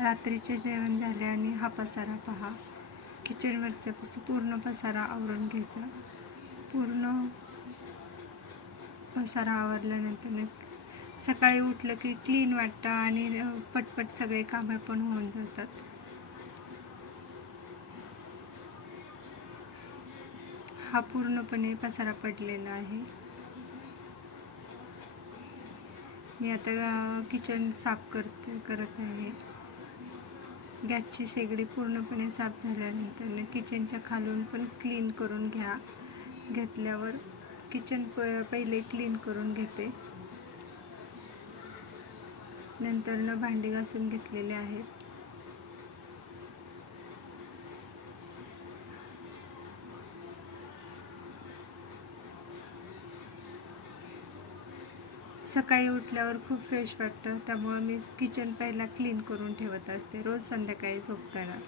रात्रीचे जेवण झाले आणि हा पसारा पहा. किचनवरचा पूर्ण पसारा आवरून घ्यायचा. पूर्ण पसारा आवरल्यानंतर सकाळी उठलं की क्लीन वाटतं आणि पटपट सगळे कामं पण होऊन जातात. हा पूर्णपणे पसारा पडलेला आहे. मी आता किचन साफ करत आहे. गॅसची शेगडी पूर्णपणे साफ झाल्यानंतर किचनच्या खालून पण क्लीन करून घेतल्यावर किचन पहिले क्लीन करून घेते. नंतर भांडी घासून घेतलेले आहेत. सकाळी उठल्यावर खूप फ्रेश वाटतं, त्यामुळे मी किचन पहिला क्लीन करून ठेवत असते रोज संध्याकाळी झोपताना.